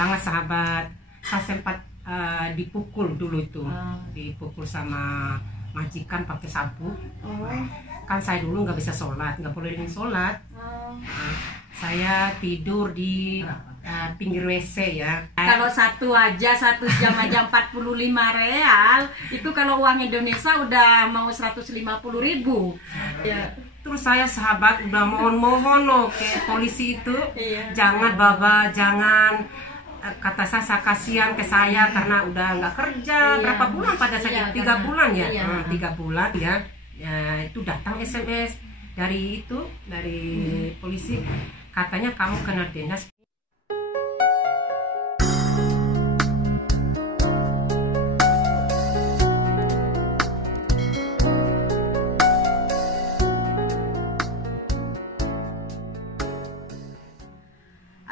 banget sahabat. Saya sempat dipukul dulu itu, dipukul sama majikan pakai sapu. Kan saya dulu nggak bisa sholat, nggak boleh sholat. Saya tidur di pinggir WC ya. Kalau satu jam aja 45 real, itu kalau uang Indonesia udah mau 150.000. Ya. Terus saya sahabat udah mohon loh ke polisi itu, jangan Baba, jangan, kata saya kasihan ke saya karena udah nggak kerja. Berapa bulan pada saat itu? 3 bulan ya. 3 bulan ya. Ya, itu datang SMS dari polisi, katanya kamu kena denda.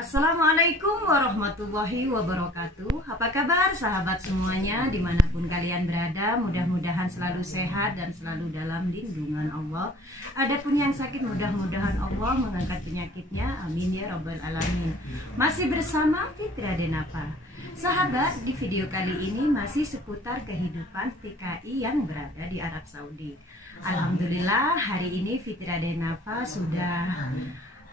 Assalamualaikum warahmatullahi wabarakatuh. Apa kabar sahabat semuanya dimanapun kalian berada? Mudah-mudahan selalu sehat dan selalu dalam lindungan Allah. Adapun yang sakit mudah-mudahan Allah mengangkat penyakitnya, amin ya rabbal alamin. Masih bersama Fitra Denapa. Sahabat, di video kali ini masih seputar kehidupan TKI yang berada di Arab Saudi. Alhamdulillah hari ini Fitra Denapa sudah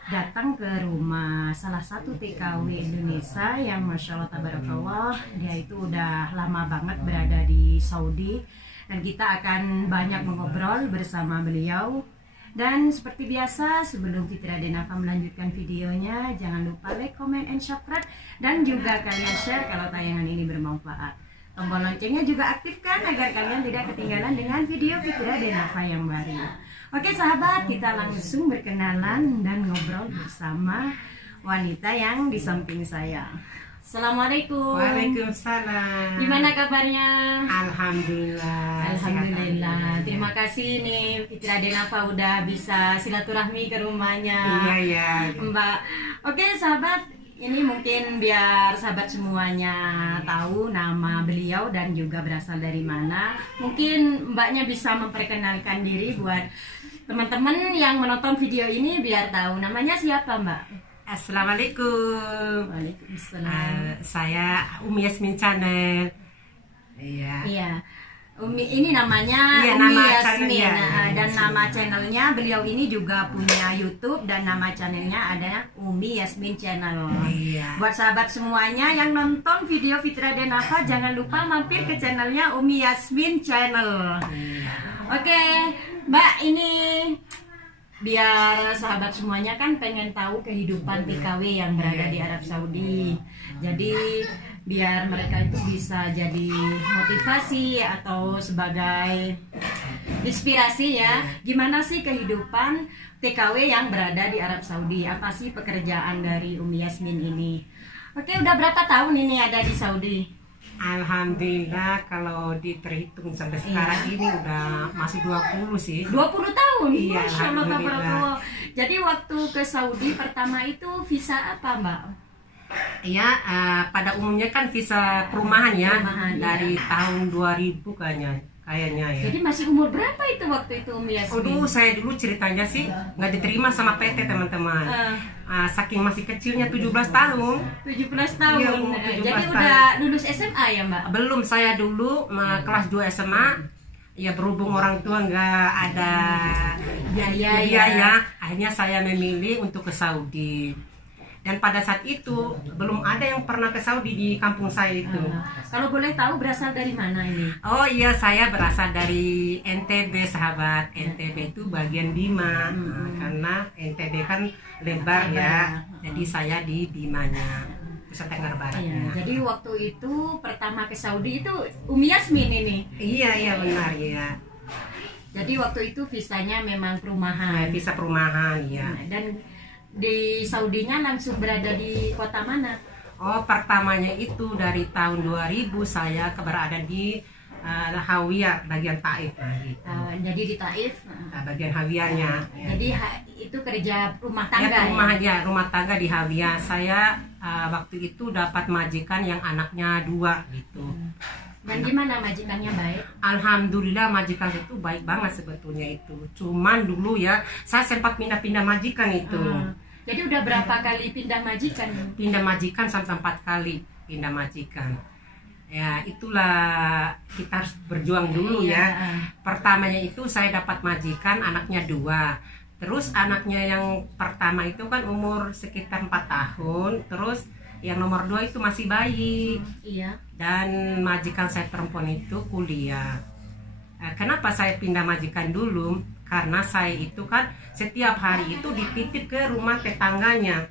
datang ke rumah salah satu TKW Indonesia yang Masya Allah tabarakallah, dia itu udah lama banget berada di Saudi, dan kita akan banyak mengobrol bersama beliau. Dan seperti biasa, sebelum Fitra Denapa melanjutkan videonya, jangan lupa like, comment, and subscribe, dan juga kalian share kalau tayangan ini bermanfaat. Tombol loncengnya juga aktifkan agar kalian tidak ketinggalan dengan video Fitra Denapa yang baru. Oke sahabat, kita langsung berkenalan dan ngobrol bersama wanita yang di samping saya. Assalamualaikum. Waalaikumsalam. Gimana kabarnya? Alhamdulillah. Alhamdulillah. Terima kasih nih Fitra Denapa udah bisa silaturahmi ke rumahnya. Iya. Mbak. Oke sahabat, ini mungkin biar sahabat semuanya tahu nama beliau dan juga berasal dari mana. Mungkin mbaknya bisa memperkenalkan diri buat teman-teman yang menonton video ini biar tahu namanya siapa mbak. Assalamualaikum. Waalaikumsalam. Saya Umi Yasmin Channel. Iya. Umi ini namanya Umi Yasmin. Dan nama channelnya beliau ini juga punya YouTube dan nama channelnya ada Umi Yasmin Channel. Iya. Buat sahabat semuanya yang nonton video Fitra Denapa, jangan lupa mampir ke channelnya Umi Yasmin Channel. Oke, Mbak, ini biar sahabat semuanya kan pengen tahu kehidupan TKW yang berada di Arab Saudi. Jadi biar mereka itu bisa jadi motivasi atau sebagai inspirasi ya. Gimana sih kehidupan TKW yang berada di Arab Saudi? Apa sih pekerjaan dari Umi Yasmin ini? Oke, udah berapa tahun ini ada di Saudi? Alhamdulillah, kalau diperhitung sampai sekarang ini udah masih 20 sih. 20 tahun? Iya, Masya Allah, alhamdulillah. tabarakallah. Jadi waktu ke Saudi pertama itu visa apa mbak? Iya, pada umumnya kan visa perumahan ya. Perumahan, dari tahun 2000 kayaknya ya. Jadi masih umur berapa itu waktu itu Umi Yasmin? Saya dulu ceritanya sih nggak diterima sama PT teman-teman. Saking masih kecilnya 17 tahun. 17 tahun. Iya, umur 17 Jadi tahun. udah lulus SMA ya mbak? Belum, saya dulu kelas 2 SMA. Ya berhubung orang tua nggak ada biaya, akhirnya saya memilih untuk ke Saudi. Dan pada saat itu belum ada yang pernah ke Saudi di kampung saya itu. Kalau boleh tahu berasal dari mana ini? Oh iya, saya berasal dari NTB sahabat. NTB itu bagian Bima. Karena NTB kan lebar ya. Jadi saya di Bimanya, Nusa Tenggara Barat. Iya, jadi waktu itu pertama ke Saudi itu Umi Yasmin ini. Iya benar ya. Jadi waktu itu visanya memang perumahan. Visa perumahan ya. Dan di Saudinya langsung berada di kota mana? Oh, pertamanya itu dari tahun 2000 saya berada di Hawiyah bagian Taif. Jadi di Taif. Bagian Hawiyahnya. Jadi itu kerja rumah tangga. Rumah tangga di Hawiyah. Saya waktu itu dapat majikan yang anaknya 2 gitu. Dan gimana majikannya baik? Alhamdulillah majikan itu baik banget sebetulnya itu. Cuman dulu ya saya sempat pindah-pindah majikan itu. Jadi udah berapa kali pindah majikan? Pindah majikan sampai 4 kali pindah majikan. Ya itulah, kita harus berjuang dulu ya. Pertamanya itu saya dapat majikan anaknya 2. Terus anaknya yang pertama itu kan umur sekitar 4 tahun. Terus yang nomor 2 itu masih bayi. Iya. Dan majikan saya perempuan itu kuliah. Kenapa saya pindah majikan dulu? Karena saya itu kan setiap hari itu dititip ke rumah tetangganya.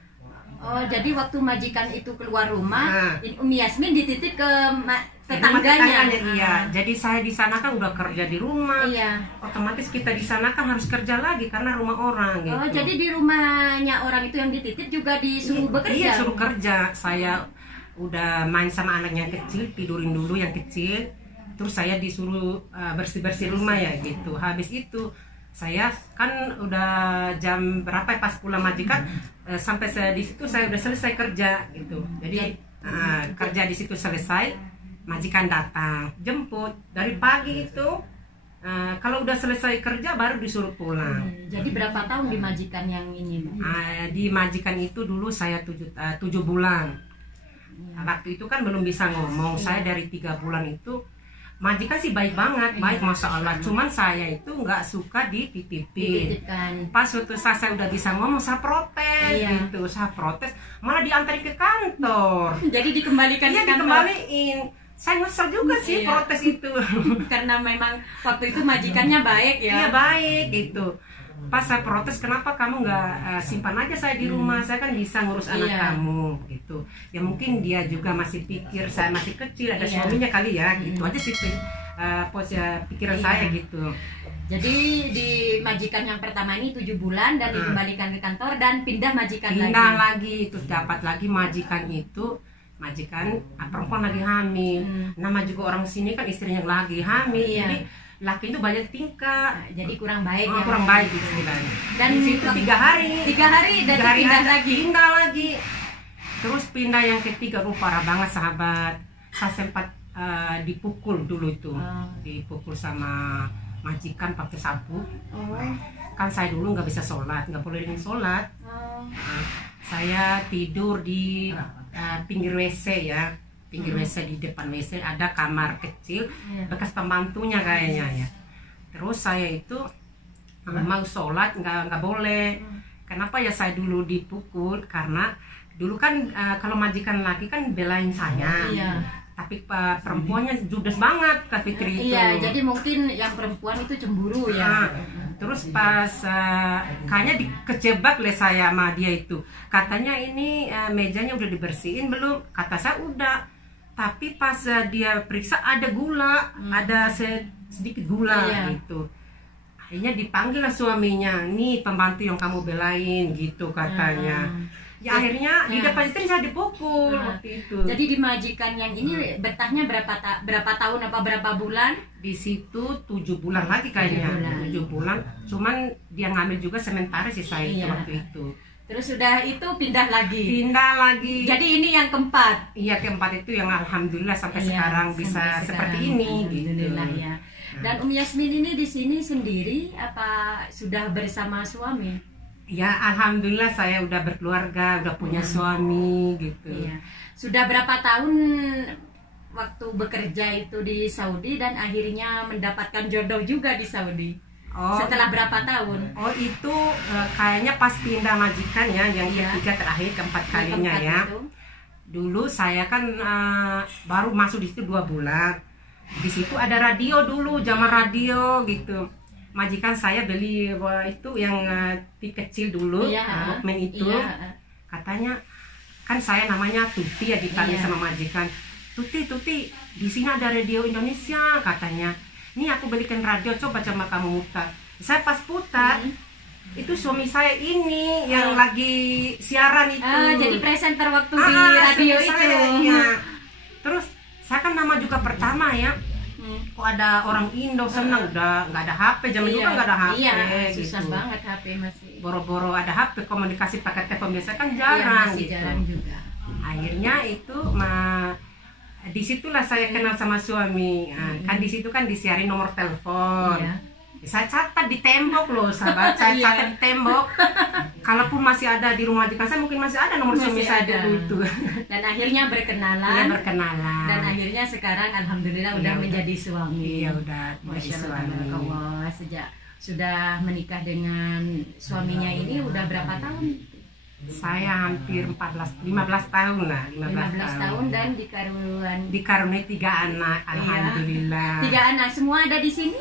Oh, jadi waktu majikan itu keluar rumah, Umi Yasmin dititip ke tetangganya. Iya. Jadi saya di sana kan udah kerja di rumah. Iya. Otomatis kita di sana kan harus kerja lagi karena rumah orang gitu. Oh, jadi di rumahnya orang itu yang dititip juga disuruh bekerja? Iya, suruh kerja. Saya udah main sama anaknya yang kecil, tidurin dulu yang kecil. Terus saya disuruh bersih-bersih rumah ya gitu. Habis itu saya kan udah jam berapa ya pas pulang majikan, sampai saya di situ saya udah selesai kerja gitu. Jadi kerja di situ selesai, majikan datang jemput dari pagi itu. Kalau udah selesai kerja baru disuruh pulang. Jadi berapa tahun di majikan yang ini? Di majikan itu dulu saya 7 bulan. Waktu itu kan belum bisa ngomong. Saya dari 3 bulan itu majikan sih baik banget, baik masya Allah. Cuman saya itu nggak suka dititipin. Pas suatu saat saya udah bisa ngomong, saya protes gitu, saya protes, malah diantarin ke kantor. Jadi dikembalikan ke kantor. Dikembaliin. Saya nyesel juga sih protes itu. Karena memang waktu itu majikannya baik ya. Iya baik gitu. Pas saya protes, kenapa kamu nggak simpan aja saya di rumah, saya kan bisa ngurus anak kamu gitu. Ya mungkin dia juga masih pikir saya masih kecil, ada suaminya kali ya, gitu aja sih pikiran saya gitu. Jadi di majikan yang pertama ini 7 bulan dan dikembalikan ke kantor dan pindah majikan lagi. Terus dapat lagi majikan itu, majikan perempuan lagi hamil. Nama juga orang sini kan istrinya lagi hamil. Jadi laki itu banyak tingkah, jadi kurang baik ya. Kurang baik istilahnya. Dan itu 3 hari dan pindah lagi. Terus pindah yang ketiga, parah banget sahabat. Saya sempat dipukul dulu itu. Dipukul sama majikan pakai sapu. Kan saya dulu nggak bisa sholat, nggak boleh sholat. Saya tidur di pinggir WC ya. Pinggir WC, di depan WC ada kamar kecil bekas pembantunya kayaknya ya. Terus saya itu mau sholat nggak boleh. Kenapa ya saya dulu dipukul? Karena dulu kan kalau majikan laki kan belain saya. Tapi perempuannya judes banget Kak Fitri itu. Iya, jadi mungkin yang perempuan itu cemburu ya. Terus pas kayaknya dikejebak oleh saya sama dia itu. Katanya ini mejanya udah dibersihin belum? Kata saya udah. Tapi pas dia periksa ada gula, ada sedikit gula gitu. Akhirnya dipanggil lah suaminya, nih pembantu yang kamu belain gitu katanya. Ya akhirnya di depan istri saya dipukul waktu itu. Jadi di majikan yang ini betahnya berapa tahun apa berapa bulan? Di situ 7 bulan lagi kayaknya. 7 bulan. Cuman dia ngambil juga sementara sih saya waktu itu. Terus sudah itu pindah lagi. Jadi ini yang keempat. Iya, keempat itu yang alhamdulillah sampai sekarang bisa seperti ini gitu. Ya. Dan Yasmin ini di sini sendiri apa sudah bersama suami? Ya, alhamdulillah saya udah berkeluarga, udah punya suami gitu. Iya. Sudah berapa tahun waktu bekerja itu di Saudi dan akhirnya mendapatkan jodoh juga di Saudi? Setelah berapa tahun? Itu kayaknya pas pindah majikan ya, yang ketiga terakhir, keempat kalinya ya. Dulu saya kan baru masuk di situ 2 bulan. Di situ ada radio dulu, zaman radio gitu. Majikan saya beli itu yang TV kecil dulu, Walkman itu. Katanya kan saya namanya Tuti ya, ditanya sama majikan. Tuti, di sini ada radio Indonesia katanya. Nih aku belikan radio, coba kamu putar. Saya pas putar, itu suami saya ini yang lagi siaran itu. Jadi presenter waktu di radio itu. Terus saya kan nama juga pertama ya. Kok ada orang Indo senang, udah nggak ada HP, zaman dulu kan nggak ada HP. Susah banget HP masih. Boro-boro ada HP, komunikasi pakai telepon biasa kan jarang gitu. Jarang juga. Akhirnya itu disitulah saya kenal sama suami. Kan di situ kan disiarin nomor telepon. Saya catat di tembok loh, sahabat. Saya catat di tembok. Kalaupun masih ada di rumah majikan saya, mungkin masih ada nomor suami saya dulu itu. Dan akhirnya berkenalan. Iya, berkenalan. Dan akhirnya sekarang alhamdulillah udah menjadi suami. Iya, udah menjadi suami. Allah, sejak sudah menikah dengan suaminya ini udah berapa tahun? Saya hampir 15 tahun lah, 15 tahun dan dikaruniai 3 anak, alhamdulillah. 3 anak semua ada di sini?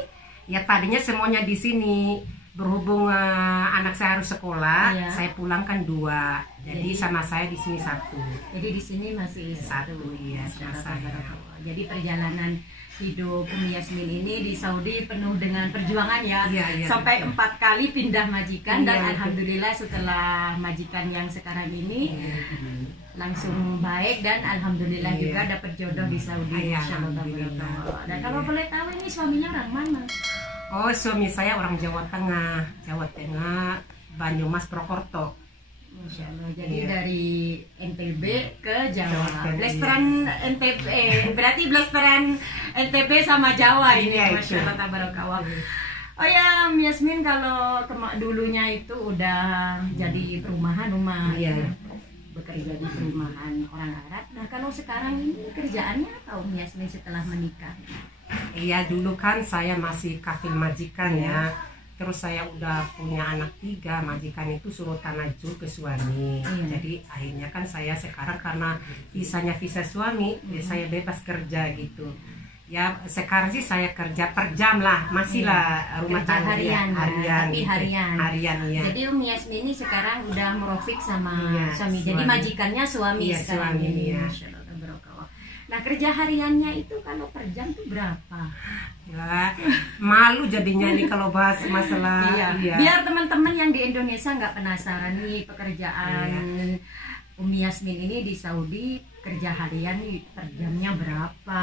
Ya tadinya semuanya di sini, berhubung anak saya harus sekolah, saya pulangkan 2. Jadi sama saya di sini 1. Jadi di sini masih 1, iya, sama saya. Jadi perjalanan hidup Umi Yasmin ini di Saudi penuh dengan perjuangan ya. Sampai 4 kali pindah majikan dan alhamdulillah setelah majikan yang sekarang ini langsung baik dan alhamdulillah juga dapat jodoh di Saudi. Masyaallah. Dan kalau boleh tahu ini suaminya orang mana? Oh, suami saya orang Jawa Tengah, Banyumas, Purwokerto. Masya Allah. Jadi dari NTB ke Jawa. Blasteran NTB, berarti blasteran NTB sama Jawa ini. Masya Allah, tabarakallah. Oh ya, Yasmin, kalau dulunya itu udah jadi perumahan rumah. Bekerja di perumahan orang Arab. Nah, kalau sekarang ini kerjaannya apa Yasmin setelah menikah? Iya, dulu kan saya masih kafil majikan ya. Terus saya udah punya anak 3, majikan itu suruh tanajul ke suami. Jadi akhirnya kan saya sekarang karena visanya visa suami, saya bebas kerja gitu. Ya sekarang sih saya kerja per jam lah, masih lah rumah tangga harian, tapi harian. Iya. Jadi Yasmin ini sekarang udah merofik sama suami. Jadi majikannya suami sekarang. Nah, kerja hariannya itu kalau per jam tuh berapa? Ya, malu jadinya nih kalau bahas masalah. Biar teman-teman yang di Indonesia nggak penasaran nih pekerjaan Umi Yasmin ini di Saudi, kerja harian nih per jamnya berapa?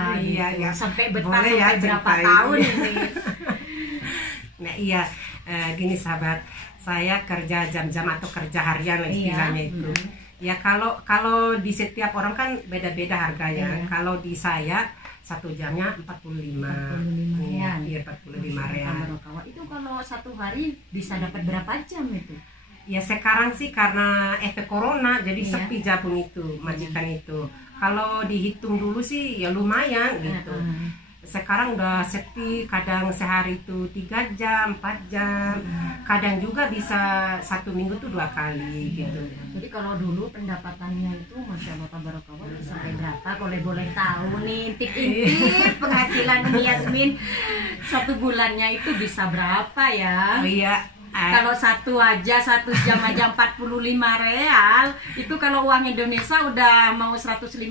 Sampai betah sampai berapa tahun ini? Nah gini sahabat, saya kerja jam-jam atau kerja harian lah istilahnya itu. Ya kalau di setiap orang kan beda-beda harganya. Kalau di saya 1 jamnya 45 real. 45 real. Itu kalau 1 hari bisa dapat berapa jam itu? Ya sekarang sih karena efek corona jadi sepi Jabung itu, majikan itu. Kalau dihitung dulu sih ya lumayan gitu. Sekarang udah sepi, kadang sehari itu 3 jam, 4 jam, kadang juga bisa 1 minggu tuh 2 kali gitu. Jadi kalau dulu pendapatannya itu Masya Allah tabarakallah sampai berapa? Boleh tahu nih intip penghasilan Yasmin 1 bulannya itu bisa berapa ya? Oh iya. Kalau 1 jam aja 45 real, itu kalau uang Indonesia udah mau 150.000.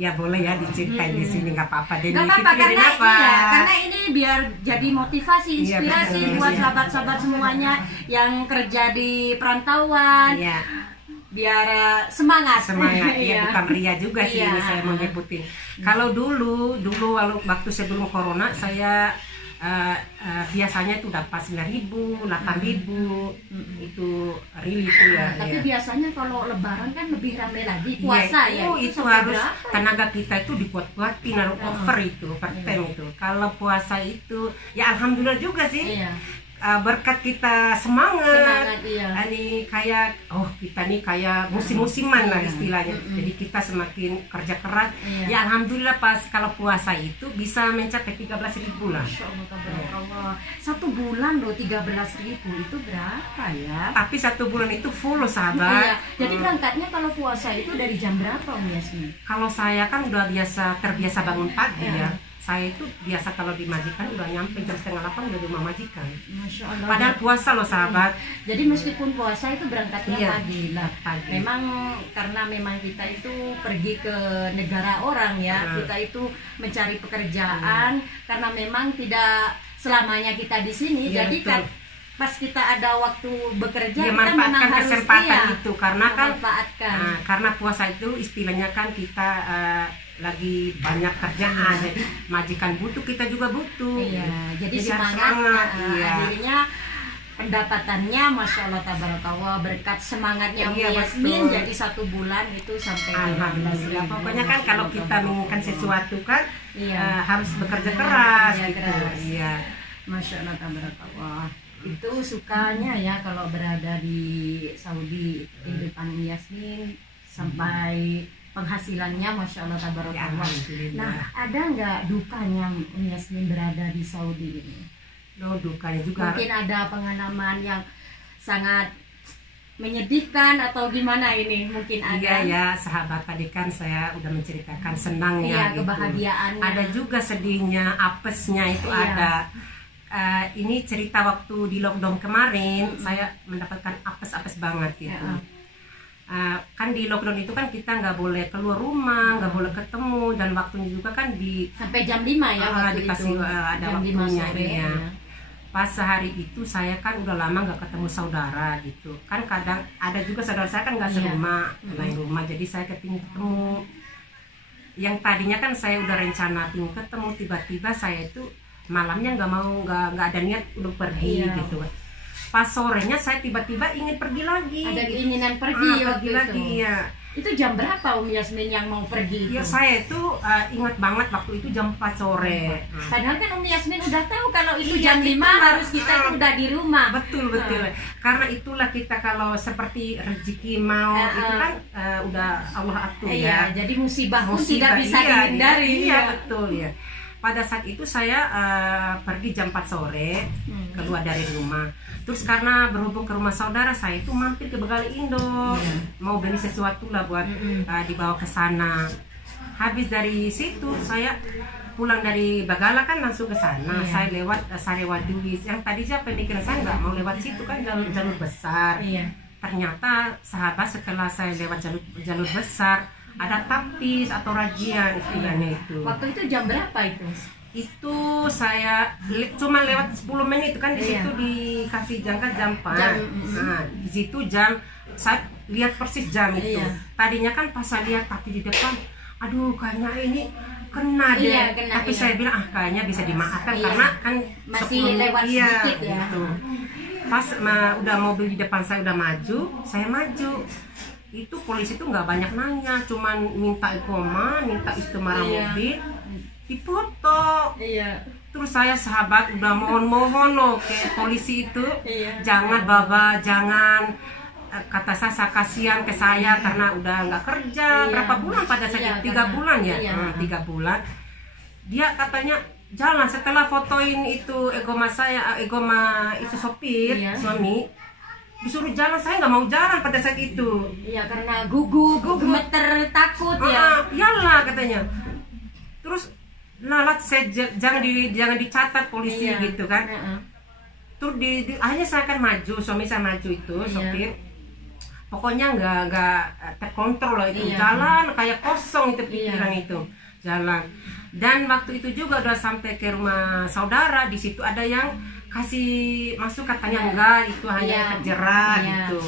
Ya boleh ya diceritain di sini, nggak apa-apa deh. Nggak apa-apa karena ini biar jadi motivasi, inspirasi buat sahabat-sahabat semuanya yang kerja di perantauan. Biar semangat. Ya bukan ria juga sih ini saya mau nyebutin. Kalau dulu waktu sebelum corona saya biasanya itu dapat 9.000, 8.000 itu real itu ya. Tapi biasanya kalau lebaran kan lebih ramai lagi puasa itu harus tenaga kita itu dikuat-kuatin, harus over itu per time itu. Kalau puasa itu ya alhamdulillah juga sih. Berkat kita semangat ini kayak kita nih kayak musim-musiman lah istilahnya. Jadi kita semakin kerja keras ya alhamdulillah pas kalau puasa itu bisa mencapai 13.000 lah. 1 bulan loh 13.000 itu berapa ya? Tapi 1 bulan itu full loh sahabat. Jadi berangkatnya kalau puasa itu dari jam berapa Yasmin? Kalau saya kan udah terbiasa bangun pagi ya. Saya itu biasa kalau di majikan udah nyampe jam 7:30 udah di rumah majikan. Masya Allah. Padahal puasa loh sahabat. Jadi meskipun puasa itu berangkatnya pagi lah. Pagi. Karena memang kita itu pergi ke negara orang ya. Kita itu mencari pekerjaan karena memang tidak selamanya kita di sini. Jadi kan pas kita ada waktu bekerja kita manfaatkan memang kesempatan itu karena karena puasa itu istilahnya kan kita lagi banyak kerjaan, jadi majikan butuh, kita juga butuh. Jadi semangat. Akhirnya pendapatannya Masya Allah tabarakallah berkat semangatnya Yasmin jadi 1 bulan itu sampai alhamdulillah. Pokoknya kan kalau kita menginginkan sesuatu kan harus bekerja keras gitu. Masya Allah, tabarakallah. Itu sukanya ya kalau berada di Saudi, kehidupan Yasmin sampai penghasilannya Masya Allah, tabarakallah. Nah, ada nggak dukanya Yasmin berada di Saudi ini? Dukanya juga. Mungkin ada pengalaman yang sangat menyedihkan atau gimana ini? Mungkin ada. Iya ya, sahabat, tadi kan saya udah menceritakan senangnya, kebahagiaannya. Ada juga sedihnya, apesnya itu ada. Ini cerita waktu di lockdown kemarin, saya mendapatkan apes banget gitu. Kan di lockdown itu kan kita nggak boleh keluar rumah, nggak boleh ketemu, dan waktunya juga kan sampai jam 5 ya waktu dikasih itu. Ada jam waktunya 5 sore, ya. Pas sehari itu saya kan udah lama nggak ketemu saudara gitu. Kan kadang ada juga saudara saya kan nggak serumah, lain rumah, jadi saya kepingin ketemu. Yang tadinya kan saya udah rencana pingin ketemu, tiba-tiba saya itu malamnya nggak ada niat untuk pergi gitu. Pas sorenya saya tiba-tiba ingin pergi lagi. Ada keinginan pergi pergi lagi ya. Itu jam berapa Yasmin yang mau pergi itu? Ya saya itu ingat banget waktu itu jam 4 sore. Padahal kan Yasmin udah tahu kalau itu jam 5 harus kita itu udah di rumah. Betul. Karena itulah kita kalau seperti rezeki mau itu kan udah Allah atur ya. Jadi musibah pun tidak bisa dihindari. Iya, betul ya. Pada saat itu saya pergi jam 4 sore keluar dari rumah. Terus karena berhubung ke rumah saudara, saya itu mampir ke Begal Indo, mau beli sesuatu lah buat dibawa ke sana. Habis dari situ saya pulang dari Bagala kan langsung ke sana. Saya lewat Sarewaduis. Yang tadi saya pemikiran saya nggak mau lewat situ kan jalur besar. Ternyata sahabat, setelah saya lewat jalur besar, ada tapis atau rajian istilahnya itu. Waktu itu jam berapa itu? Itu saya cuma lewat 10 menit kan, di situ dikasih jangka jam 4. Nah, di situ jam saya lihat persis jam itu. Tadinya kan pas saya lihat tapi di depan, aduh kayaknya ini kena deh. Tapi saya bilang kayaknya bisa dimaafkan karena kan masih lewat sedikit ya. Gitu. Pas udah mobil di depan saya udah maju, saya maju. Itu polisi itu nggak banyak nanya, cuman minta ikoma, minta istimara mobil, dipoto. Terus saya sahabat udah mohon loh ke polisi itu, jangan Baba, jangan, kata saya kasihan ke saya karena udah nggak kerja berapa bulan pada saat 3 bulan ya, 3 bulan. Dia katanya jalan, setelah fotoin itu egoma itu sopir suami, disuruh jalan, saya nggak mau jalan pada saat itu. Iya, karena gugup, gemeter, takut ya. Iyalah katanya. Terus lalat saya jangan dicatat polisi gitu kan. Terus akhirnya saya akan maju, suami saya maju itu sopir. Pokoknya nggak terkontrol lah itu, jalan kayak kosong itu pikiran itu jalan. Dan waktu itu juga udah sampai ke rumah saudara, di situ ada yang kasih masuk katanya enggak, itu hanya terjerat gitu.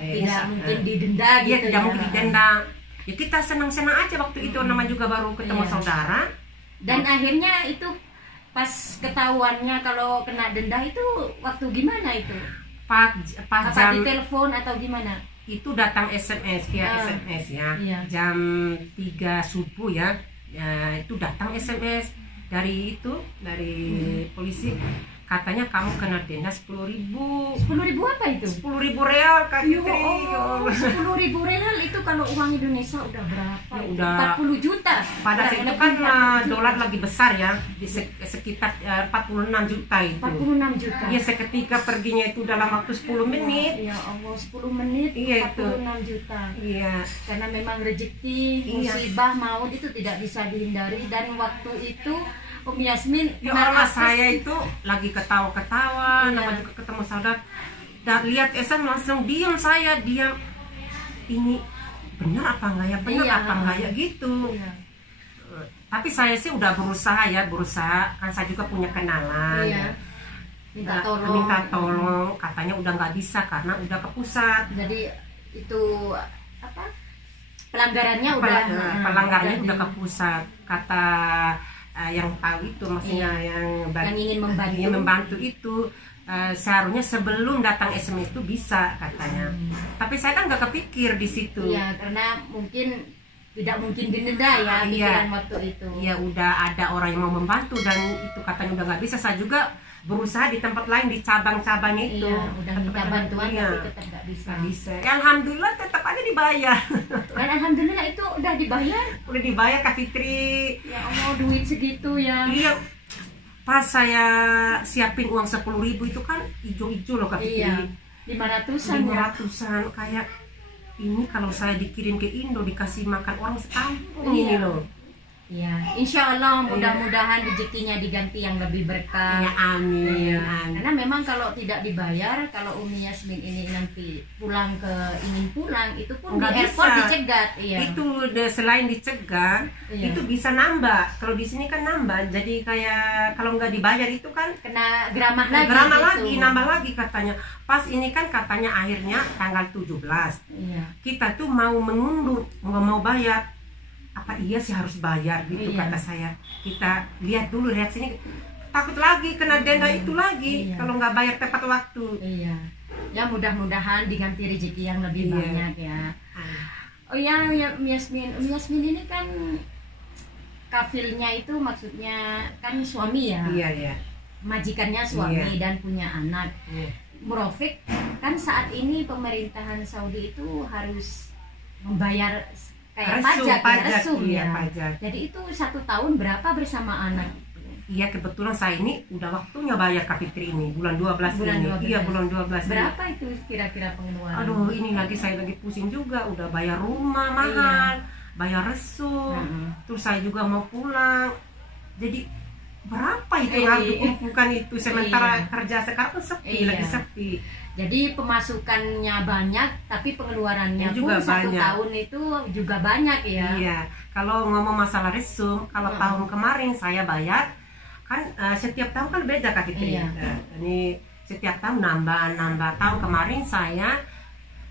Tidak mungkin didenda gitu. Tidak mungkin didenda. Ya kita senang-senang aja waktu itu, nama juga baru ketemu saudara. Dan akhirnya itu pas ketahuannya kalau kena denda itu waktu gimana itu? Pas jam di telepon atau gimana? Itu datang SMS via SMS ya. Jam 3 subuh ya. Itu datang SMS dari polisi. Katanya kamu kena denda 10.000. 10.000 apa itu? 10.000 real Kak Fitri. 10.000 real itu kalau uang Indonesia udah berapa? Udah 40 juta. Pada saat itu kan dolar lagi besar ya, di sekitar 46 juta itu. 46 juta. Iya, seketika perginya itu dalam waktu 10 menit. Ya Allah, 10 menit 46 juta. Iya. Karena memang rezeki, musibah, maut itu tidak bisa dihindari, dan waktu itu Yasmin, ya Allah, saya itu lagi ketawa-ketawa, nama juga ketemu saudara, dan lihat SM langsung diam, saya diam. Ini benar apa enggak ya, apa enggak ya gitu. Tapi saya sih udah berusaha, kan saya juga punya kenalan. Minta tolong, katanya udah nggak bisa karena udah ke pusat. Jadi itu apa? Pelanggarannya udah ke pusat, kata yang tahu itu, maksudnya yang ingin membantu itu, seharusnya sebelum datang SMS itu bisa katanya. Tapi saya kan nggak kepikir di situ. Ya, karena mungkin tidak mungkin didenda ya pikiran waktu itu. Iya, udah ada orang yang mau membantu dan itu katanya udah nggak bisa. Saya juga berusaha di tempat lain, di cabang-cabangnya itu. Iya, udah minta bantuan iya, tapi tetap nggak bisa. nggak bisa. Ya, alhamdulillah tetap aja dibayar. Dan alhamdulillah itu udah dibayar. Udah dibayar Kak Fitri. Ya Allah, duit segitu ya. Iya, pas saya siapin uang 10.000 itu kan hijau-hijau loh Kak Fitri. Iya, 500-an ya. 500-an kayak ini kalau saya dikirim ke Indo dikasih makan orang sekampung Iya. ini loh. Iya, insya Allah mudah-mudahan rezekinya diganti yang lebih berkah. Ya, amin. Iya. Amin. Karena memang kalau tidak dibayar, kalau Umi Yasmin ini nanti ingin pulang, itu pun Nggak di airport bisa. dicegat. Iya. Itu selain dicegah, Iya. itu bisa nambah. Kalau di sini kan nambah, jadi kayak kalau nggak dibayar itu kan Kena geramah lagi. geramah gitu. lagi, nambah lagi katanya. Pas ini kan katanya akhirnya tanggal 17. Iya. Kita tuh mau mengundur, nggak mau bayar. Apa iya sih harus bayar gitu, Iya. kata saya. Kita lihat dulu reaksinya, takut lagi kena denda itu lagi. Iya. Kalau nggak bayar tepat waktu. Iya. Ya mudah-mudahan diganti rezeki yang lebih Iya. banyak ya. Oh ya, ya Umi Yasmin ini kan kafilnya itu maksudnya kan suami ya. Iya, iya. Majikannya suami Iya. dan punya anak. Iya. Murofik, kan saat ini pemerintahan Saudi itu harus membayar kayak resum iya, ya. pajak. Jadi itu 1 tahun berapa bersama anak? Iya, kebetulan saya ini udah waktunya bayar Kak Fitri ini, bulan 12 Bulan ini. 12. Iya, bulan 12 ini. Berapa itu kira-kira pengeluaran? Aduh, ini lagi saya lagi pusing juga, udah bayar rumah mahal, bayar resum, terus saya juga mau pulang. Jadi berapa itu yang harus dikumpulkan itu, sementara kerja sekarang kan sepi, lagi sepi. Jadi pemasukannya banyak, tapi pengeluarannya juga pun 1 banyak. tahun itu juga banyak ya. Iya, kalau ngomong masalah resum, kalau tahun kemarin saya bayar, kan setiap tahun kan beda Kak Fitri. Iya. Ini setiap tahun nambah. Tahun kemarin saya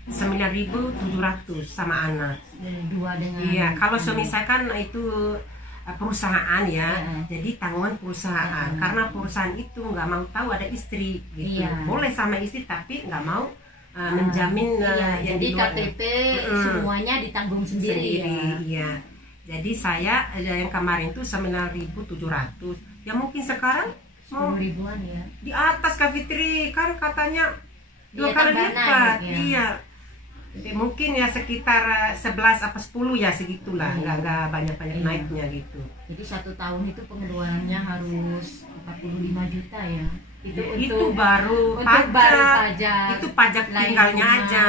9.700 sama anak. Dua dengan. Iya, kalau suami saya kan itu perusahaan ya, Iya. jadi tanggungan perusahaan. Karena perusahaan itu nggak mau tahu ada istri gitu. Iya. Boleh sama istri tapi nggak mau menjamin yang jadi di luar. KTP semuanya ditanggung sendiri, ya. Iya. Jadi saya yang kemarin itu 9.700. Ya mungkin sekarang mau 10 ribuan ya. di atas Kak Fitri, kan katanya 2 Iya, kali tambahan, lipat. ya. Iya. Mungkin ya sekitar 11 apa 10 ya segitulah, nggak banyak-banyak Iya. naiknya gitu. Jadi 1 tahun itu pengeluarannya harus 45 juta ya. Itu baru untuk pajak. baru pajak. Itu pajak Lain tinggalnya rumah. aja.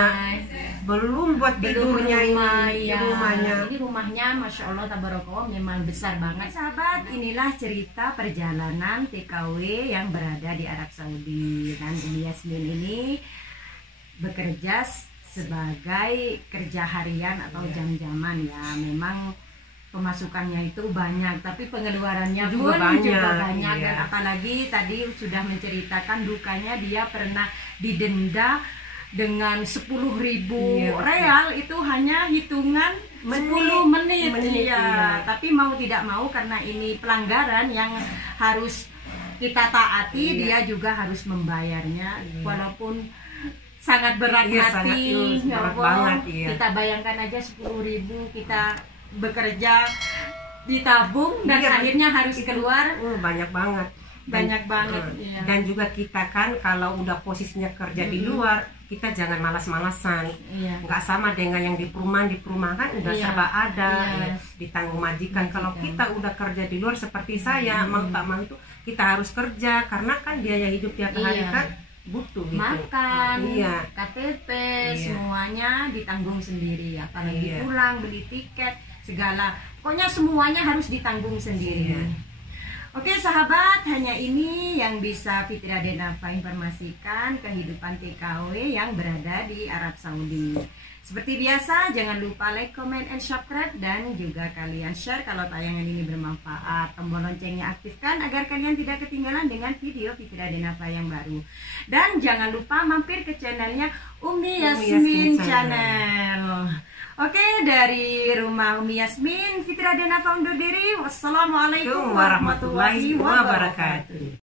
Belum buat tidurnya rumah, ini, ya. rumahnya. Ini rumahnya Masya Allah tabarakallah memang besar banget. Sahabat, inilah cerita perjalanan TKW yang berada di Arab Saudi. Dan Umi Yasmin ini bekerja sebagai kerja harian atau jam-jaman ya. Memang pemasukannya itu banyak, tapi pengeluarannya juga pun banyak, juga banyak. iya. Dan apalagi tadi sudah menceritakan dukanya dia pernah didenda dengan 10.000 Iya, real, itu hanya hitungan 10 menit, iya. Tapi mau tidak mau karena ini pelanggaran yang harus kita taati, dia juga harus membayarnya, walaupun sangat berat Iya, hati. sangat Ya berat Allah, banget, iya. kita bayangkan aja 10.000 kita bekerja ditabung dan Iya, akhirnya harus keluar banyak banget. banyak banget. Iya. Dan juga kita kan kalau udah posisinya kerja di luar, kita jangan malas-malasan. Iya. Nggak sama dengan yang di perumahan kan udah Iya. serba ada, Iya. ya, ditanggung majikan. Kalau kita udah kerja di luar seperti saya, mau tak mau itu kita harus kerja karena kan biaya hidup tiap hari Iya. kan butuh gitu. Makan, Iya. KTP, Iya. semuanya ditanggung sendiri, apalagi Iya. pulang, beli tiket, segala, pokoknya semuanya harus ditanggung sendiri. Iya. Oke sahabat, hanya ini yang bisa Fitri Adenafa informasikan kehidupan TKW yang berada di Arab Saudi. Seperti biasa, jangan lupa like, comment, and subscribe, dan juga kalian share kalau tayangan ini bermanfaat. Tombol loncengnya aktifkan agar kalian tidak ketinggalan dengan video Fitri Adenafa yang baru. Dan jangan lupa mampir ke channelnya Umi Yasmin Channel. Oke, dari rumah Umi Yasmin, Fitri Adenafa undur diri. Wassalamualaikum warahmatullahi wabarakatuh.